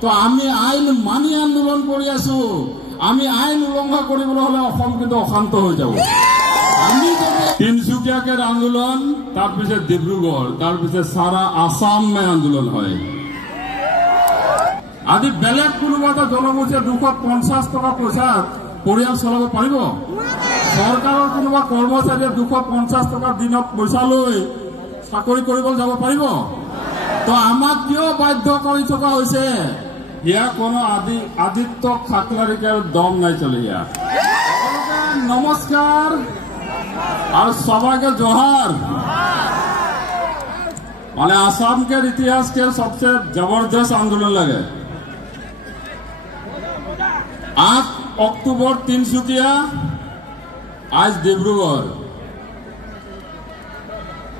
তো আমি আইন মানি আন্দোলন কৰি আছো। আমি আইন উলংঘা কৰিবলৈ হলে অসম কিন্তু অশান্ত হৈ যাব। আমি তিনচুকীয়াকে আন্দোলন তাৰপিছত ডিব্ৰুগড় তাৰপিছত চাৰা আসাম আন্দোলন হয়। আজি বেলেগ কোনোবা এটা জনগোষ্ঠীয়ে দুশ পঞ্চাছ টকা পইচাত পৰিয়াল চলাব পাৰিব? চৰকাৰৰ কোনোবা কৰ্মচাৰীয়ে দুশ পঞ্চাছ টকা দিনত পইচা লৈ চাকৰি কৰিবলৈ যাব পাৰিব? তো আমাক কিয় বাধ্য কৰি থকা হৈছে? ইয়া কোনো আদি আদিত্য খাকলারিকার দম নাই চলে ইয়া নমস্কার আর সবাইকে জোহার মানে आसाम के इतिहास के सबसे जबरदस्त आंदोलन लगे आठ अक्टूबर তিনসুকিয়া आज डिब्रूगढ़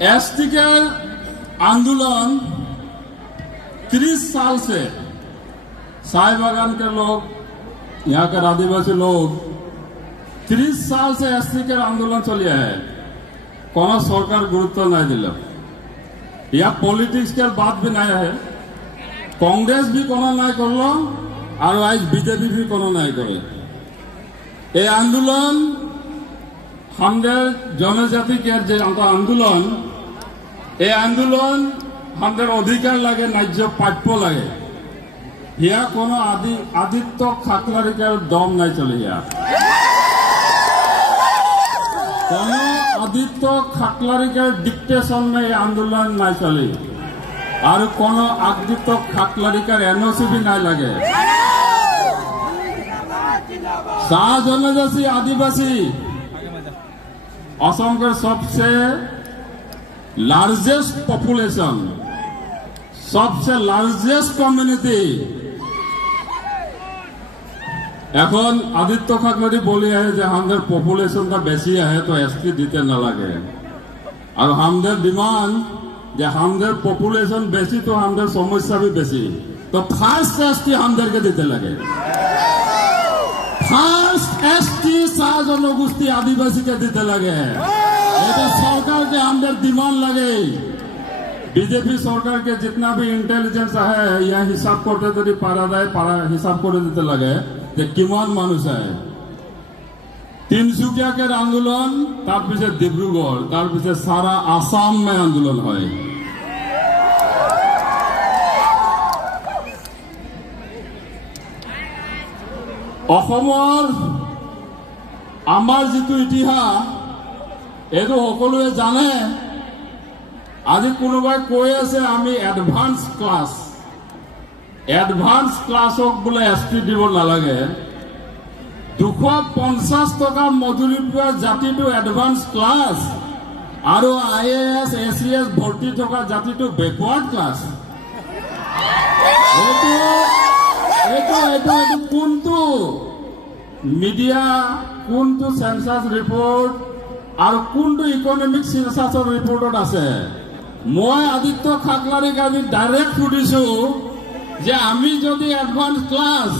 एसटी के आंदोलन 30 साल से साय बागान के लोग यहाँ के आदिवासी लोग 30 साल से एसटी के आंदोलन चलिए है कोनो सरकार गुरुत्व नहीं दिल यहाँ पॉलिटिक्स के बात भी नहीं है कांग्रेस भी कोनो नहीं करलो और आज बीजेपी भी कोनो नहीं करे এই আন্দোলন আমাদের জনজাতিকে যে একটা আন্দোলন এই আন্দোলন আমাদের অধিকার লাগে ন্যায্য প্রাপ্য লাগে ইয়া কোনো আদি আদিত্য খাকলারিকার দম নাই চলে ইয়া কোন আদিত্য খাকলারিকার ডিকটেশন মে এই আন্দোলন নাই চলে আর কোন আদিত্য খাকলারিকার এনওসি भी নাই লাগে শাহ জনজাতি আদিবাসী असम के सबसे लार्जेस्ट पॉपुलेशन सबसे लार्जेस्ट कम्युनिटी এখন আদিত্য খাকমারি বলি আহে যে আমাদের পপুলেশনটা বেশি আহে তো এসটি দিতে নালাগে। আর আমাদের ডিমান্ড যে আমাদের পপুলেশন বেশি তো আমাদের সমস্যা বি বেশি। তো ফার্স্ট এসটি আমাদেরকে দিতে লাগে। ফার্স্ট এসটি চাহ জনগোষ্ঠী আদিবাসীকে দিতে লাগে। এটা সরকারকে আমাদের ডিমান্ড লাগে। বিজেপি সরকারকে জিতনা বি ইন্টেলিজেন্স আহে, ইয়া হিসাব করতে যদি পারা যায়, পারা হিসাব করে দিতে লাগে। কিমান মানুষ আছে তিনসুকিয়াকে আন্দোলন, তার পিছিয়ে ডিব্রুগড়, তার পিছিয়ে সারা আসাম আন্দোলন হয়। অসমৰ আমাৰ যিটো ইতিহাস, এইটো সকলোৱে জানে। আজি কোনোবাই কৈ আছে, আমি এডভান্স ক্লাছ এডভান্স ক্লাছক বোলে এছ টি দিব নালাগে। দুশ পঞ্চাছ টকা মজুৰি পোৱা জাতিটো এডভান্স ক্লাছ আৰু I A S A C S ভৰ্তি থকা জাতিটো বেকৱাৰ্ড ক্লাছ এইটো এইটো কোনটো? মিডিয়া কোনটো চেঞ্চাছ ৰিপৰ্ট আৰু কোনটো ইকনমিক চেঞ্চাছৰ ৰিপৰ্টত আছে? মই আদিত্য খাকলাৰীক আজি ডাইৰেক্ট সুধিছো যে আমি যদি এডভান্স ক্লাছ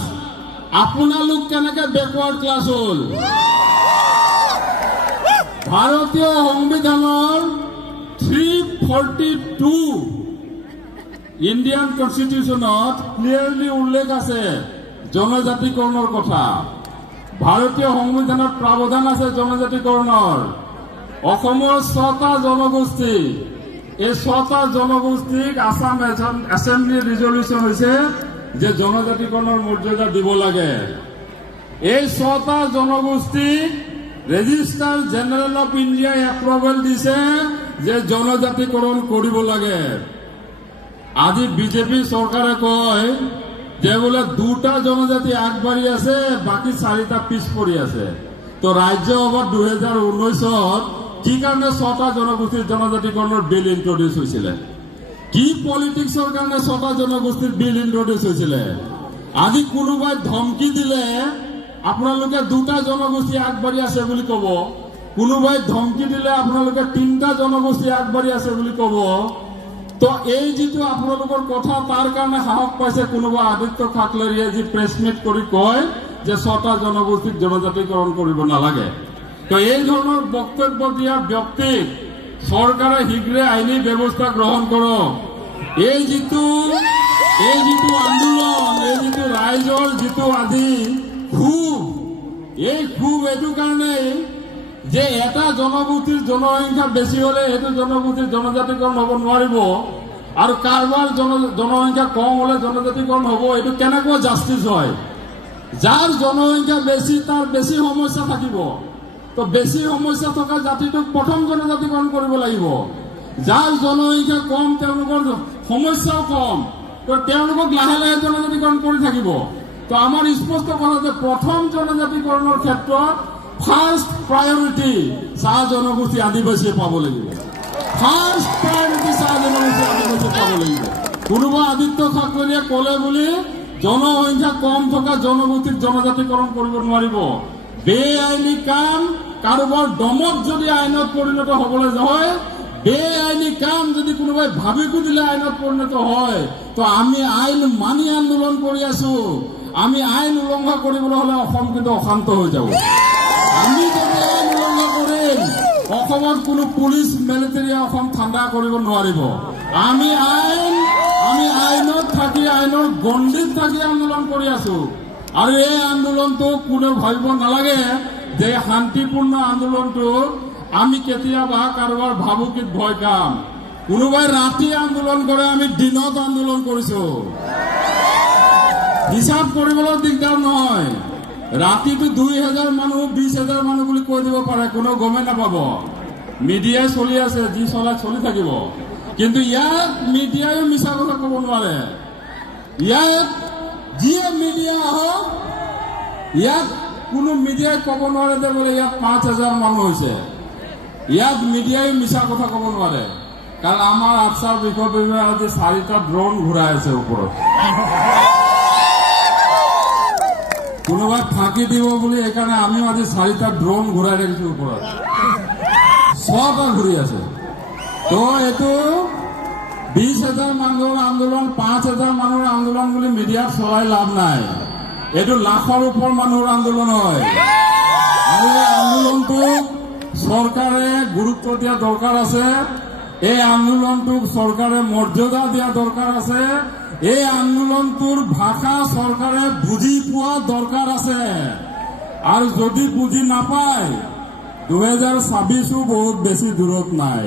আপোনালোক কেনেকে বেকৱাৰ্ড ক্লাছ হ'ল? ভাৰতীয় সংবিধানৰ থ্ৰী ফৰ্টি টু ইণ্ডিয়ান কনষ্টিটিউশ্যনত ক্লিয়াৰলি উল্লেখ আছে জনজাতিকৰণৰ কথা। ভাৰতীয় সংবিধানত প্ৰাৱধান আছে জনজাতিকৰণৰ। অসমৰ ছটা জনগোষ্ঠী। এই ছটা জনগোষ্ঠীক আসাম এছেম্বলি ৰিজলিউশ্যন হৈছে যে জনজাতিকৰণৰ মৰ্যাদা দিব লাগে। এই ছটা জনগোষ্ঠীক ৰেজিষ্টাৰ জেনেৰেল অফ ইণ্ডিয়াই এপ্ৰুভেল দিছে যে জনজাতিকৰণ কৰিব লাগে। আজি বিজেপি চৰকাৰে কয় যে বোলে দুটা জনজাতি আগবাঢ়ি আছে, বাকী চাৰিটা পিছ পৰি আছে। তো ৰাজ্যসভাত দুহেজাৰ ঊনৈশত কি কাৰণে ছটা জনগোষ্ঠীৰ জনজাতিকৰণৰ বিল ইন্ট্ৰডিউচ হৈছিলে কি পলিটিক্সৰ কাৰণে ছটা জনগোষ্ঠীৰ বিল ইন্ট্ৰডিউচ হৈছিলে আজি কোনোবাই ধমকি দিলে, আপোনালোকে দুটা জনগোষ্ঠী আগবাঢ়ি আছে বুলি ক'ব। কোনোবাই ধমকি দিলে, আপোনালোকে তিনিটা জনগোষ্ঠী আগবাঢ়ি আছে বুলি ক'ব। তো এই যিটো আপোনালোকৰ কথা, তাৰ কাৰণে সাহস পাইছে কোনোবা আদিত্য খাকলেৰীয়ে যি প্ৰেছ মিট কৰি কয় যে ছটা জনগোষ্ঠীক জনজাতিকৰণ কৰিব নালাগে। তো এই ধৰণৰ বক্তব্য দিয়া ব্যক্তিক চৰকাৰে শীঘ্ৰে আইনী ব্যৱস্থা গ্ৰহণ কৰক এই যিটো এই যিটো আন্দোলন, এই ৰাইজৰ যিটো আজি ক্ষোভ এই ক্ষোভ এইটো কাৰণেই যে এটা জনগোষ্ঠীৰ জনসংখ্যা বেছি হলে সেইটো জনগোষ্ঠীৰ জনজাতিকৰণ হ'ব, নোৱাৰিব। আৰু কাৰোবাৰ জন, জনসংখ্যা কম হলে জনজাতিকৰণ হ'ব এইটো কেনেকুৱা জাষ্টিছ হয়? যাৰ জনসংখ্যা বেছি তাৰ বেছি সমস্যা থাকিব। তো বেছি সমস্যা থকা জাতিটোক প্ৰথম জনজাতিকৰণ কৰিব লাগিব। যাৰ জনসংখ্যা কম, তেওঁলোকৰ সমস্যাও কম। তো তেওঁলোকক লাহে লাহে জনজাতিকৰণ কৰি থাকিব। তো আমাৰ স্পষ্ট কথা যে প্ৰথম জনজাতিকৰণৰ ক্ষেত্ৰত ফাৰ্ষ্ট প্ৰায়ৰিটি চাহ জনগোষ্ঠী আদিবাসীয়ে পাব লাগিব। ফাৰ্ষ্ট প্ৰায়ৰিটি চাহ জনগোষ্ঠী পাব লাগিব। কোনোবা আদিত্য ঠাকৰেয়ে ক'লে বুলি জনসংখ্যা কম থকা জনগোষ্ঠীক জনজাতিকৰণ কৰিব নোৱাৰিব। বেআইনী কাম কাৰোবাৰ দমত যদি আইনত পৰিণত হ'বলৈ হয় বেআইনী কাম যদি কোনোবাই ভাবি দিলে আইনত পৰিণত হয়, তো আমি আইন মানি আন্দোলন কৰি আছো। আমি আইন উলংঘা কৰিবলৈ হলে অসম কিন্তু অশান্ত হৈ যাব। আমি যদি আইন উলংঘা কৰিম, অসমত কোনো পুলিচ মিলিটাৰীয়ে অসম ঠাণ্ডা কৰিব নোৱাৰিব। আমি আইন, আমি আইনত থাকি, আইনৰ গণ্ডিত থাকি আন্দোলন কৰি আছো। আৰু এই আন্দোলনটো কোনেও ভাবিব নালাগে যে শান্তিপূৰ্ণ আন্দোলনটো আমি কেতিয়াবা কাৰোবাৰ ভাবুকিত ভয় কাম কোনোবাই ৰাতি আন্দোলন কৰে, আমি দিনত আন্দোলন কৰিছো। হিচাপ কৰিবলৈ দিগদাৰ নহয়। ৰাতিটো দুই হাজাৰ মানুহ, বিশ হাজাৰ মানুহ বুলি কৈ দিব পাৰে কোনেও গমেই নাপাব। মিডিয়াই চলি আছে, যি চলাই চলি থাকিব। কিন্তু ইয়াত মিডিয়াইও মিছা কথা ক'ব নোৱাৰে। ইয়াত যিয়ে মিডিয়া আহক ইয়াত কোনো মিডিয়াই ক'ব নোৱাৰে যে বোলে ইয়াত পাঁচ হাজাৰ মানুহ হৈছে ইয়াত মিডিয়াই মিছা কথা ক'ব নোৱাৰে কাৰণ আমাৰ আফচাৰ বিষয় বিভাগে আজি চাৰিটা ড্ৰোন ঘূৰাই আছে ওপৰত কোনোবাই ফাঁকি দিব বুলি সেইকাৰণে আমিও আজি চাৰিটা ড্ৰোন ঘূৰাই ৰাখিছো ওপৰত ছটা ঘূৰি আছে তো এইটো বিশ হাজাৰ মানুহৰ আন্দোলন, পাঁচ হাজাৰ মানুহৰ আন্দোলন বুলি মিডিয়াত চলাই লাভ নাই। এইটো লাখৰ ওপৰ মানুহৰ আন্দোলন হয়। আৰু এই আন্দোলনটোক চৰকাৰে গুৰুত্ব দিয়া দৰকাৰ আছে। এই আন্দোলনটোক চৰকাৰে মৰ্যাদা দিয়া দৰকাৰ আছে। এই আন্দোলনটোৰ ভাষা চৰকাৰে বুজি পোৱা দৰকাৰ আছে। আৰু যদি বুজি নাপায়, দুহেজাৰ ছাব্বিছো বহুত বেছি দূৰত নাই।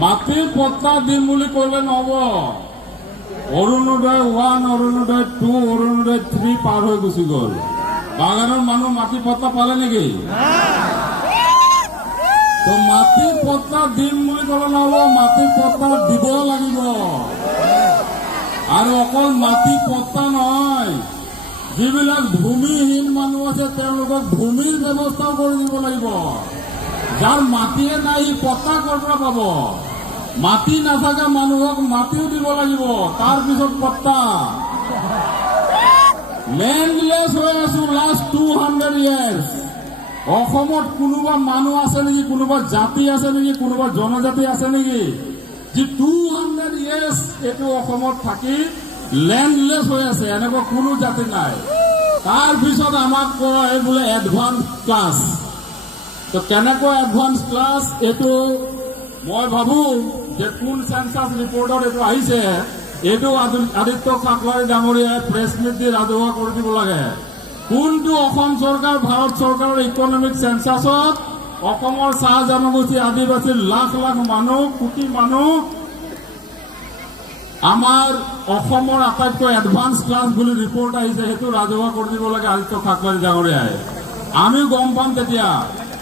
মাটিৰ পট্টা দিম বুলি ক'লে নহ'ব। Arunodoi one, Arunodoi two, Arunodoi three পাৰ হৈ গুচি গ'ল। বাগানৰ মানুহ মাটি পট্টা পালে নেকি? তো মাটি পট্টা দিম বুলি ক'লে নহ'ব, মাটি পট্টা দিব লাগিব। আৰু অকল মাটি পট্টা নহয়, যিবিলাক ভূমিহীন মানুহ আছে, তেওঁলোকক ভূমিৰ ব্যৱস্থাও কৰি দিব লাগিব। যাৰ মাটিয়ে নাই, সি পট্টা ক'ৰ পৰা পাব? মাটি নাথাকা মানুহক মাটিও দিব লাগিব তাৰপিছত পট্টা লেণ্ডলেছ হৈ আছো লাষ্ট টু হাণ্ড্ৰেড ইয়াৰ্ছ অসমত কোনোবা মানুহ আছে নেকি, কোনোবা জাতি আছে নেকি, কোনোবা জনজাতি আছে নেকি, যি টু হাণ্ড্ৰেড ইয়াৰ্ছ এইটো অসমত থাকি লেণ্ডলেছ হৈ আছে, এনেকুৱা কোনো জাতি নাই। তাৰপিছত আমাক কয় বোলে এডভান্স ক্লাছ তো কেনেকুৱা এডভান্স ক্লাছ এইটো মই ভাবো যে কোন চেঞ্চাছ ৰিপৰ্টত এইটো আহিছে, এইটো আদিত্য ঠাকৰে ডাঙৰীয়াই প্ৰেছ মিট দি ৰাজহুৱা কৰি দিব লাগে। কোনটো অসম চৰকাৰ, ভাৰত চৰকাৰৰ ইকনমিক চেঞ্চাছত চাহ জনগোষ্ঠী আদিবাসীৰ লাখ লাখ মানুহ, কোটি মানুহ আমাৰ অসমৰ আটাইতকৈ এডভান্স ক্লাছ বুলি ৰিপৰ্ট আহিছে, সেইটো ৰাজহুৱা কৰি দিব লাগে আদিত্য ঠাকৰে ডাঙৰীয়াই। আমিও গম পাম তেতিয়া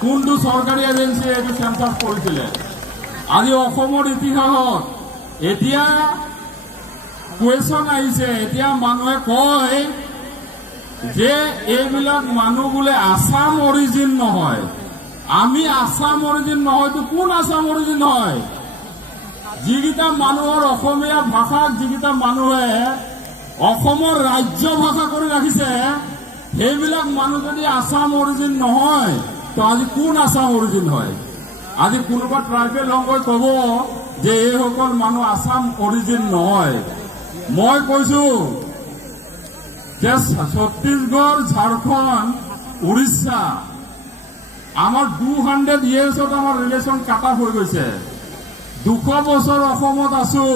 কোনটো চৰকাৰী এজেঞ্চিয়ে এইটো চেঞ্চাছ কৰিছিলে। আজি অসমৰ ইতিহাসত এতিয়া কুৱেশ্যন আহিছে। এতিয়া মানুহে কয় যে এইবিলাক মানুহ বোলে আছাম অৰিজিন নহয়। আমি আছাম অৰিজিন নহয়তো কোন আছাম অৰিজিন হয়? যিকেইটা মানুহৰ অসমীয়া ভাষাক যিকেইটা মানুহে অসমৰ ৰাজ্য ভাষা কৰি ৰাখিছে, সেইবিলাক মানুহ যদি আছাম অৰিজিন নহয়, তো আজি কোন আছাম অৰিজিন হয়? আজি কোনোবা ট্ৰাইবেল সংঘই ক'ব যে এইসকল মানুহ আছাম অৰিজিন নহয়। মই কৈছো যে ছত্তিশগড় ঝাৰখণ্ড উৰিষ্যা আমাৰ টু হাণ্ড্ৰেড ইয়েৰ্ছত আমাৰ ৰিলেশ্যন কাটা হৈ গৈছে। দুশ বছৰ অসমত আছো।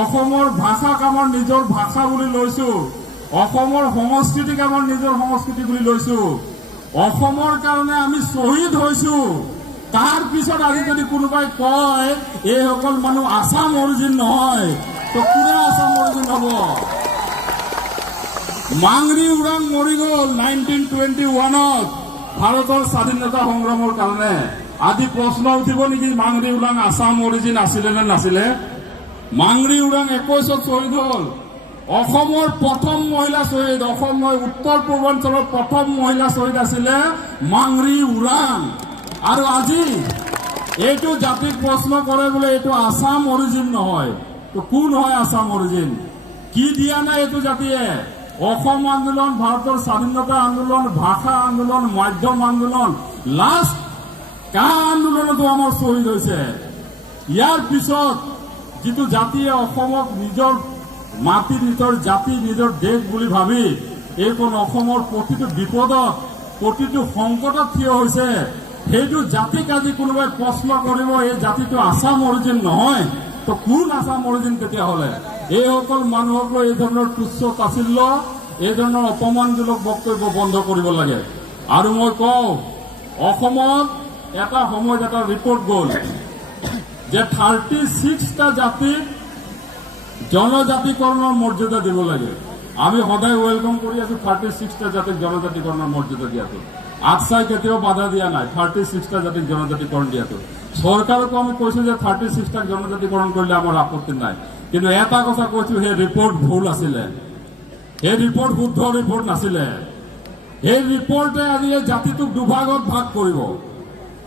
অসমৰ ভাষাক আমাৰ নিজৰ ভাষা বুলি লৈছো। অসমৰ সংস্কৃতিক আমাৰ নিজৰ সংস্কৃতি বুলি লৈছো। অসমৰ কাৰণে আমি শ্বহীদ হৈছো। তাৰ পিছত আজি যদি কোনোবাই কয় এইসকল মানুহ আছাম অৰিজিন নহয় তো কোনে আছাম অৰিজিন হ'ব? মাংৰি উৰাং মৰি গ'ল নাইনটিন টুৱেণ্টি ওৱানত ভাৰতৰ স্বাধীনতা সংগ্ৰামৰ কাৰণে। আজি প্ৰশ্ন উঠিব নেকি মাংৰি উৰাং আছাম অৰিজিন আছিলে নে নাছিলে? মাংৰি উৰাং একৈশত শ্বহীদ হ'ল। অসমৰ প্ৰথম মহিলা শ্বহীদ। অসম নহয়, উত্তৰ পূৰ্বাঞ্চলৰ প্ৰথম মহিলা শ্বহীদ আছিলে মাংৰি উৰাং আৰু আজি এইটো জাতিক প্ৰশ্ন কৰে বোলে, এইটো আছাম অৰিজিন নহয়। তো কোন হয় আছাম অৰিজিন কি দিয়া নাই এইটো জাতিয়ে? অসম আন্দোলন, ভাৰতৰ স্বাধীনতা আন্দোলন, ভাষা আন্দোলন, মাধ্যম আন্দোলন লাষ্ট কা আন্দোলনতো আমাৰ শ্বহীদ হৈছে। ইয়াৰ পিছত যিটো জাতিয়ে অসমক নিজৰ মাটি, নিজৰ জাতি, নিজৰ দেশ বুলি ভাবি এইখন অসমৰ প্ৰতিটো বিপদত, প্ৰতিটো সংকটত থিয় হৈছে। সেইটো জাতিক আজি কোনোবাই প্ৰশ্ন কৰিব, এই জাতিটো আছাম অৰিজিন নহয়, তো কোন আছাম অৰিজিন তেতিয়াহ'লে এইসকল মানুহক লৈ এই ধৰণৰ তুচ্ছ তাচিল্য, এই ধৰণৰ অপমানজনক বক্তব্য বন্ধ কৰিব লাগে। আৰু মই কওঁ, অসমত এটা সময়ত এটা ৰিপৰ্ট গ'ল, যে থাৰ্টি ছিক্সটা জাতিক জনজাতিকৰণৰ মৰ্যাদা দিব লাগে। আমি সদায় ৱেলকাম কৰি আছো থাৰ্টি ছিক্সটা জাতিক জনজাতিকৰণৰ মৰ্যাদা দিয়াটো। আটচাই কেতিয়াও বাধা দিয়া নাই থাৰ্টি ছিক্সটা জাতিক জনজাতিকৰণ দিয়াটো চৰকাৰকো আমি কৈছো যে থাৰ্টি ছিক্সটাক জনজাতিকৰণ কৰিলে আমাৰ আপত্তি নাই। কিন্তু এটা কথা কৈছো, সেই ৰিপৰ্ট ভুল আছিলে। সেই ৰিপৰ্ট শুদ্ধ ৰিপৰ্ট নাছিলে। এই ৰিপৰ্টে আজি এই জাতিটোক দুভাগত ভাগ কৰিব।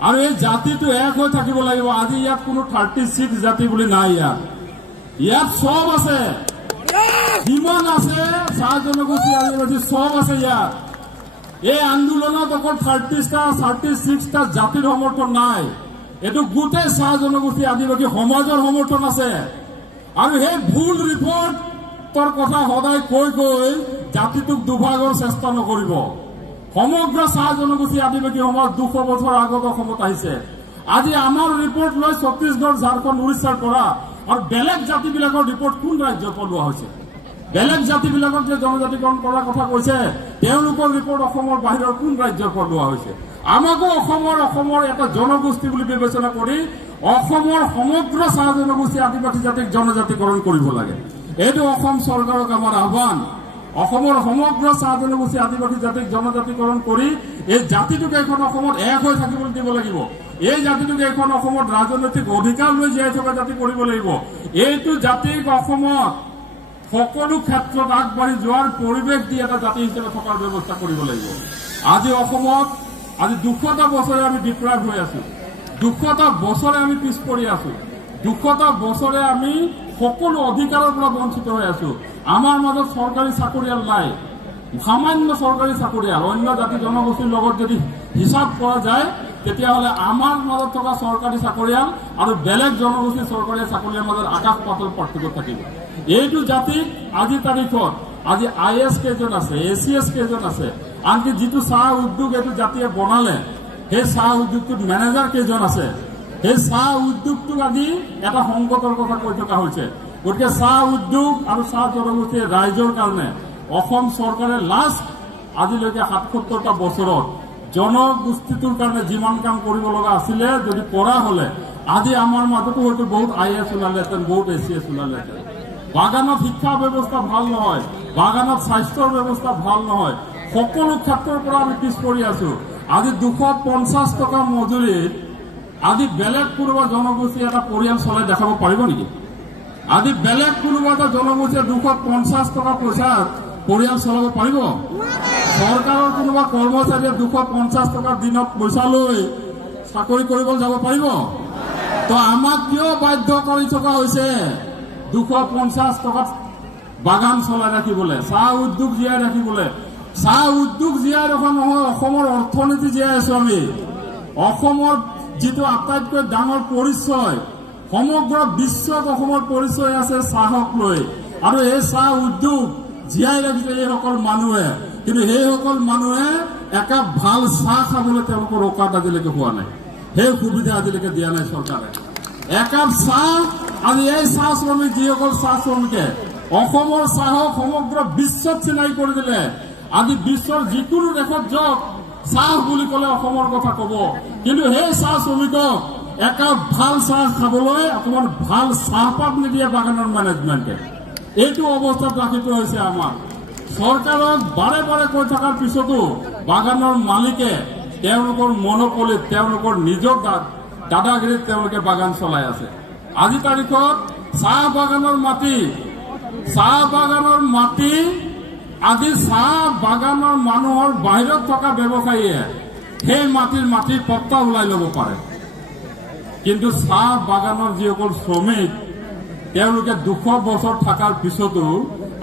আৰু এই জাতিটো এক হৈ থাকিব লাগিব। আজি ইয়াত কোনো থাৰ্টি ছিক্স জাতি বুলি নাই ইয়াত। ইয়াত চব আছে। যিমান আছে, চাহ জনগোষ্ঠী আদিবাসী চব আছে ইয়াত। এই আন্দোলনত অকল থাৰ্টিটা থাৰ্টি ছিক্সটা জাতিৰ সমৰ্থন নাই। এইটো গোটেই চাহ জনগোষ্ঠী আদিবাসী সমাজৰ সমৰ্থন আছে। আৰু সেই ভুল ৰিপৰ্টৰ কথা সদায় কৈ কৈ জাতিটোক দুভাগৰ চেষ্টা নকৰিব। সমগ্ৰ চাহ জনগোষ্ঠী আদিবাসী সমাজ দুশ বছৰ আগত অসমত আহিছে। আজি আমাৰ ৰিপৰ্ট লৈ ছত্তীশগড়, ঝাৰখণ্ড, উৰিষ্যাৰ পৰা আৰু বেলেগ জাতিবিলাকৰ ৰিপৰ্ট কোন ৰাজ্যৰ পৰা লোৱা হৈছে? বেলেগ জাতিবিলাকক যে জনজাতিকৰণ কৰাৰ কথা কৈছে, তেওঁলোকৰ ৰিপৰ্ট অসমৰ বাহিৰৰ কোন ৰাজ্যৰ পৰা লোৱা হৈছে? আমাকো অসমৰ অসমৰ এটা জনগোষ্ঠী বুলি বিবেচনা কৰি অসমৰ সমগ্ৰ চাহ জনগোষ্ঠী আদিবাসী জাতিক জনজাতিকৰণ কৰিব লাগে। এইটো অসম চৰকাৰক আমাৰ আহ্বান। অসমৰ সমগ্ৰ চাহ জনগোষ্ঠী আদিবাসী জাতিক জনজাতিকৰণ কৰি এই জাতিটোক এইখন অসমত এক হৈ থাকিবলৈ দিব লাগিব। এই জাতিটোক এইখন অসমত ৰাজনৈতিক অধিকাৰ লৈ জীয়াই থকা জাতি কৰিব লাগিব। এইটো জাতিক অসমত সকলো ক্ষেত্ৰত আগবাঢ়ি যোৱাৰ পৰিৱেশ দি এটা জাতি হিচাপে থকাৰ ব্যৱস্থা কৰিব লাগিব। আজি অসমত, আজি দুশটা বছৰে আমি ডিপ্ৰাইভ হৈ আছো। দুশটা বছৰে আমি পিছ পৰি আছো। দুশটা বছৰে আমি সকলো অধিকাৰৰ পৰা বঞ্চিত হৈ আছো। আমাৰ মাজত চৰকাৰী চাকৰিয়াল নাই। সামান্য চৰকাৰী চাকৰিয়াল, অন্য জাতি জনগোষ্ঠীৰ লগত যদি হিচাপ কৰা যায়, তেতিয়াহ'লে আমাৰ মাজত থকা চৰকাৰী চাকৰিয়াল আৰু বেলেগ জনগোষ্ঠীৰ চৰকাৰী চাকৰিয়াৰ মাজত আকাশ পাতল পাৰ্থক্য থাকিব। এইটো জাতিক আজিৰ তাৰিখত আজি আই এছ কেইজন আছে, এ চি এছ কেইজন আছে। আনকি যিটো চাহ উদ্যোগ এইটো জাতিয়ে বনালে, সেই চাহ উদ্যোগটোত মেনেজাৰ কেইজন আছে, সেই চাহ উদ্যোগটোক আজি এটা সংকটৰ কথা কৈ থকা হৈছে। গতিকে চাহ উদ্যোগ আৰু চাহ জনগোষ্ঠীৰ ৰাইজৰ কাৰণে অসম চৰকাৰে লাষ্ট আজিলৈকে সাতসত্তৰটা বছৰত জনগোষ্ঠীটোৰ কাৰণে যিমান কাম কৰিব লগা আছিলে, যদি কৰা হলে, আজি আমাৰ মাজতো হয়তো বহুত আই এছ ওলালেহেঁতেন বহুত এ চি এছ ওলালেহেঁতেন বাগানত শিক্ষা ব্যৱস্থা ভালো নহয়, বাগানত স্বাস্থ্যৰ ব্যৱস্থা ভালো নহয়, সকলো ক্ষেত্ৰৰ পৰা আমি পিছ পৰি আছো। আজি দুশ পঞ্চাছ টকা মজুৰিত আজি বেলেগ কোনোবা জনগোষ্ঠী এটা পৰিয়াল চলাই দেখাব পাৰিব নেকি? আজি বেলেগ কোনোবা এটা জনগোষ্ঠীয়ে দুশ পঞ্চাছ টকা পইচাত পৰিয়াল চলাব পাৰিব? চৰকাৰৰ কোনোবা কৰ্মচাৰীয়ে দুশ পঞ্চাছ টকা দিনত পইচা লৈ চাকৰি কৰিবলৈ যাব পাৰিব? তো আমাক কিয় বাধ্য কৰি থকা হৈছে? দুশ পঞ্চাছ টকাত বাগান চলাই ৰাখিবলৈ চাহ উদ্যোগ জীয়াই ৰাখিবলৈ চাহ উদ্যোগ জীয়াই ৰখা নহয়, অসমৰ অৰ্থনীতি জীয়াই আছো আমি। অসমৰ যিটো আটাইতকৈ ডাঙৰ পৰিচয়, সমগ্ৰ বিশ্বত অসমৰ পৰিচয় আছে চাহক লৈ। আৰু এই চাহ উদ্যোগ জীয়াই ৰাখিছে এইসকল মানুহে। কিন্তু সেইসকল মানুহে একাপ ভালো চাহ খাবলৈ তেওঁলোকৰ অকাত আজিলৈকে হোৱা নাই। সেই সুবিধা আজিলৈকে দিয়া নাই চৰকাৰে। একাপ চাহ আজি এই চাহ শ্ৰমিক যিসকল চাহ শ্ৰমিকে, অসমৰ চাহক সমগ্ৰ বিশ্বত চিনাকি কৰি দিলে। আজি বিশ্বৰ যিকোনো দেশত যাওক চাহ বুলি ক'লে অসমৰ কথা ক'ব। কিন্তু সেই চাহ শ্ৰমিকক একাপ ভালো চাহ খাবলৈ অকণমান ভালো চাহপাত নিদিয়ে বাগানৰ মেনেজমেণ্টে এইটো অৱস্থাত ৰাখি থোৱা হৈছে আমাক চৰকাৰক বাৰে বাৰে কৈ থকাৰ পিছতো বাগানৰ মালিকে তেওঁলোকৰ মনোপলিত তেওঁলোকৰ নিজৰ দাদাগিৰিত তেওঁলোকে বাগান চলাই আছে। আজি তাৰিখত চাহ বাগানৰ মাটি, চাহ বাগানৰ মাটি, আজি চাহ বাগানৰ মানুহৰ বাহিৰত থকা ব্যৱসায়ীয়ে সেই মাটিৰ মাটিৰ পট্টা ওলাই ল'ব পাৰে। কিন্তু চাহ বাগানৰ যিসকল শ্ৰমিক, তেওঁলোকে দুশ বছৰ থকাৰ পিছতো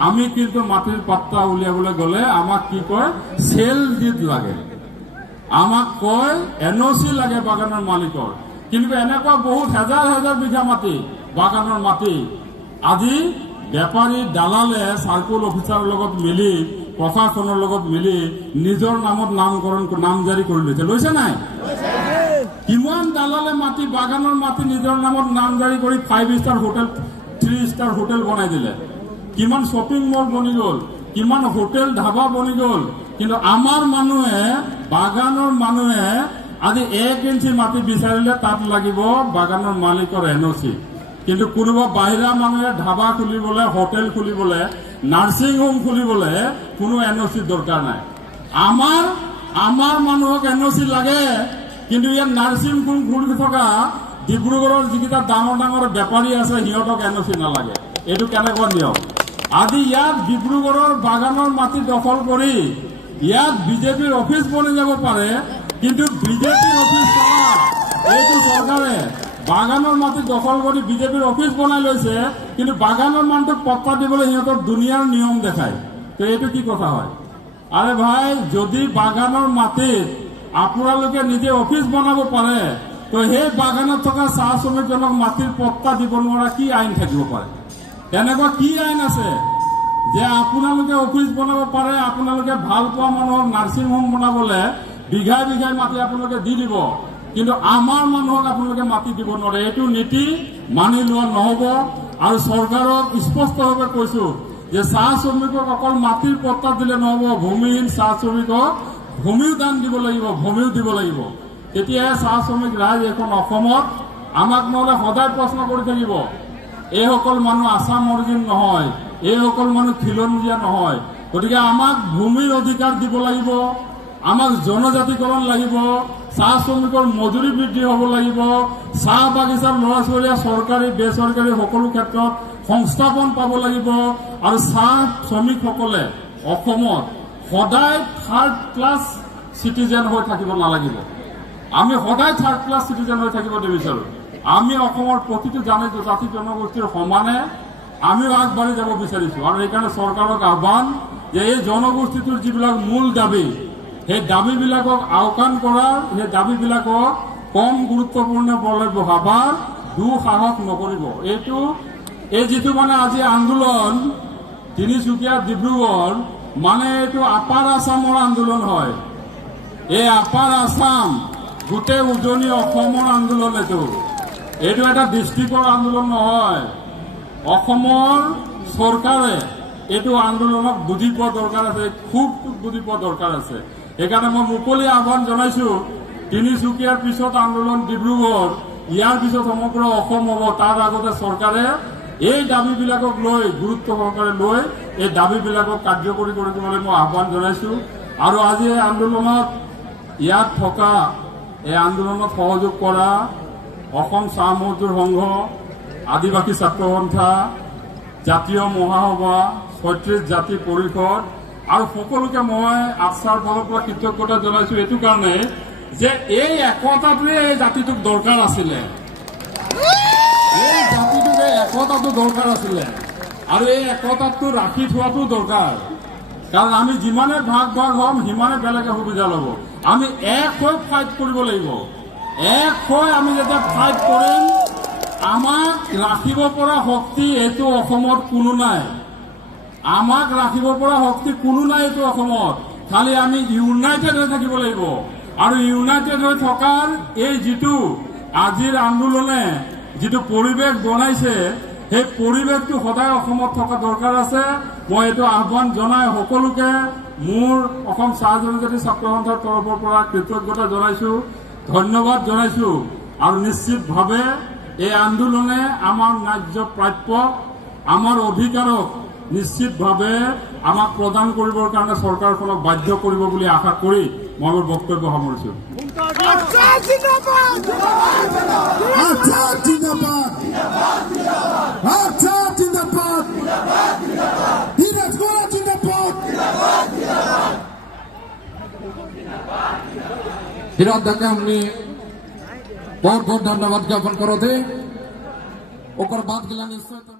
আমি কিন্তু মাটিৰ পাত্তা উলিয়াবলৈ গ'লে আমাক কি কয়, চেল ডিড লাগে। আমাক কয়, এন অ' চি লাগে বাগানৰ মালিকৰ। কিন্তু এনেকুৱা বহুত হেজাৰ হেজাৰ বিঘা মাটি, বাগানৰ মাটি। আজি বেপাৰী দালালে চাৰ্কুল অফিচাৰৰ লগত মিলি, প্ৰশাসনৰ লগত মিলি নিজৰ নামত নামকৰণ নামজাৰি কৰি লৈছে। লৈছে নাই? কিমান দালালে মাটি, বাগানৰ মাটি নিজৰ নামত নামজাৰি কৰি five star hotel three star hotel বনাই দিলে। কিমান শ্বপিং মল বনি গ'ল, কিমান হোটেল ধাবা বনি গ'ল। কিন্তু আমাৰ মানুহে, বাগানৰ মানুহে আজি এক ইঞ্চি মাটি বিচাৰিলে তাত লাগিব বাগানৰ মালিকৰ এন অ' চি কিন্তু কোনোবা বাহিৰা মানুহে ধাবা খুলিবলৈ, হোটেল খুলিবলৈ, নাৰ্ছিং হোম খুলিবলৈ কোনো এন অ' চি দৰকাৰ নাই। আমাৰ আমাৰ মানুহক এন অ' চি লাগে, কিন্তু ইয়াত নাৰ্ছিং হোম খুলি থকা ডিব্ৰুগড়ৰ যিকেইটা ডাঙৰ ডাঙৰ বেপাৰী আছে, সিহঁতক এন অ' চি নালাগে। এইটো কেনেকুৱা নিয়ম? আজি ইয়াত ডিব্ৰুগড়ৰ বাগানৰ মাটি দখল কৰি ইয়াত বিজেপিৰ অফিচ বনি যাব পাৰে কিন্তু বিজেপিৰ অফিচ চলা এইটো চৰকাৰে বাগানৰ মাটি দখল কৰি বিজেপিৰ অফিচ বনাই লৈছে কিন্তু বাগানৰ মানুহটোক পত্তা দিবলৈ সিহঁতৰ দুনিয়াৰ নিয়ম দেখায়। তো এইটো কি কথা হয়? আরে ভাই, যদি বাগানৰ মাটিত আপোনালোকে নিজে অফিচ বনাব পাৰে, তো সেই বাগানত থকা চাহ শ্ৰমিকজনক মাটিৰ পত্তা দিব নোৱাৰা কি আইন থাকিব পাৰে? তেনেকুৱা কি আইন আছে যে আপোনালোকে অফিচ বনাব পাৰে, আপোনালোকে ভালো পোৱা মানুহক নাৰ্ছিং হোম বনাবলে বিঘাই বিঘাই মাটি আপোনালোকে দি দিব। কিন্তু আমাৰ মানুহক আপোনালোকে মাটি দিব নোৱাৰে। এইটো নীতি মানি লোৱা নহ'ব। আৰু চৰকাৰক স্পষ্টভাৱে কৈছো যে চাহ শ্ৰমিকক অকল মাটিৰ পট্টা দিলে নহ'ব ভূমিহীন চাহ শ্ৰমিকক ভূমিও দান দিব লাগিব ভূমিও দিব লাগিব। তেতিয়াহে চাহ শ্ৰমিক ৰাইজ এখন অসমত আমাক নহ'লে সদায় প্ৰশ্ন কৰি থাকিব এইসকল মানুহ আছাম অৰিজিন নহয় এইসকল মানুহ খিলঞ্জীয়া নহয়। গতিকে আমাক ভূমিৰ অধিকাৰ দিব লাগিব। আমাক জনজাতিকৰণ লাগিব, চাহ শ্ৰমিকৰ মজুৰি বৃদ্ধি হ'ব লাগিব, চাহ বাগিচাৰ ল'ৰা ছোৱালীয়ে চৰকাৰী, বেচৰকাৰী সকলো ক্ষেত্ৰত সংস্থাপন পাব লাগিব আৰু চাহ শ্ৰমিকসকলে অসমত সদায় থাৰ্ড ক্লাছ চিটিজেন হৈ থাকিব নালাগিব। আমি সদায় থাৰ্ড ক্লাছ চিটিজেন হৈ থাকিব নিবিচাৰো। আমি অসমৰ প্ৰতিটো জাতি জাতি, জনগোষ্ঠীৰ সমানে আমিও আগবাঢ়ি যাব বিচাৰিছো। আৰু সেইকাৰণে চৰকাৰক আহ্বান যে এই জনগোষ্ঠীটোৰ যিবিলাক মূল দাবি সেই দাবীবিলাকক আওকাণ কৰাৰ সেই দাবীবিলাকক কম গুৰুত্বপূৰ্ণ বলে ভাবাৰ দুঃসাহস নকৰিব। এইটো, এই যিটো মানে আজি আন্দোলন, তিনিচুকীয়া ডিব্ৰুগড় মানে এইটো আপাৰ আছামৰ আন্দোলন হয়। এই আপাৰ আছাম গোটেই উজনি অসমৰ আন্দোলন এইটো। এইটো এটা ডিষ্ট্ৰিক্টৰ আন্দোলন নহয়। অসমৰ চৰকাৰে এইটো আন্দোলনক বুজি পোৱা দৰকাৰ আছে, খুব বুজি পোৱা দৰকাৰ আছে। সেইকাৰণে মই মুকলি আহ্বান জনাইছো তিনিচুকীয়াৰ পিছত আন্দোলন ডিব্ৰুগড়। ইয়াৰ পিছত সমগ্ৰ অসম হ'ব। তাৰ আগতে চৰকাৰে এই দাবীবিলাকক লৈ, গুৰুত্ব সহকাৰে লৈ, এই দাবীবিলাকক কাৰ্যকৰী কৰি দিবলৈ মই আহ্বান জনাইছো। আৰু আজি এই আন্দোলনত ইয়াত থকা, এই আন্দোলনত সহযোগ কৰা অসম চাহ মজদুৰ সংঘ, আদিবাসী ছাত্ৰ সন্থা জাতীয় মহাসভা, ছয়ত্ৰিশ জাতি পৰিষদ আৰু সকলোকে মই আশ্বাৰ ফালৰ পৰা কৃতজ্ঞতা জনাইছো এইটো কাৰণে যে এই একতাটোৱে এই জাতিটোক দৰকাৰ আছিলে। এই জাতিটোক এই একতাটো দৰকাৰ আছিলে। আৰু এই একতাটো ৰাখি থোৱাটো দৰকাৰ। কাৰণ আমি যিমানে ভাগ ভাগ হ'ম, সিমানে বেলেগে সুবিধা ল'ব। আমি এক হৈ ফাইট কৰিব লাগিব। এক হৈ আমি যেতিয়া ফাইট কৰিম, আমাক ৰাখিব পৰা শক্তি এইটো অসমত কোনো নাই। আমাক ৰাখিব পৰা শক্তি কোনো নাই এইটো অসমত। খালি আমি ইউনাইটেড হৈ থাকিব লাগিব। আৰু ইউনাইটেড হৈ থকাৰ এই যিটো আজিৰ আন্দোলনে যিটো পৰিৱেশ বনাইছে, সেই পৰিৱেশটো সদায় অসমত থকা দৰকাৰ আছে। মই এইটো আহ্বান জনাই সকলোকে মোৰ অসম চাহ জনজাতি ছাত্ৰ সন্থাৰ তৰফৰ পৰা কৃতজ্ঞতা জনাইছো, ধন্যবাদ জনাইছো। আৰু নিশ্চিতভাৱে এই আন্দোলনে আমাৰ ন্যায্য প্ৰাপ্য, আমাৰ অধিকাৰক নিশ্চিতভাৱে আমাক প্ৰদান কৰিবৰ কাৰণে চৰকাৰখনক বাধ্য কৰিব বুলি আশা কৰি মই মোৰ বক্তব্য সামৰিছোঁ। হিরত দাকে हमने बहुत बहुत धन्यवाद ज्ञापन करो थे ऊपर बात गिला निश्चय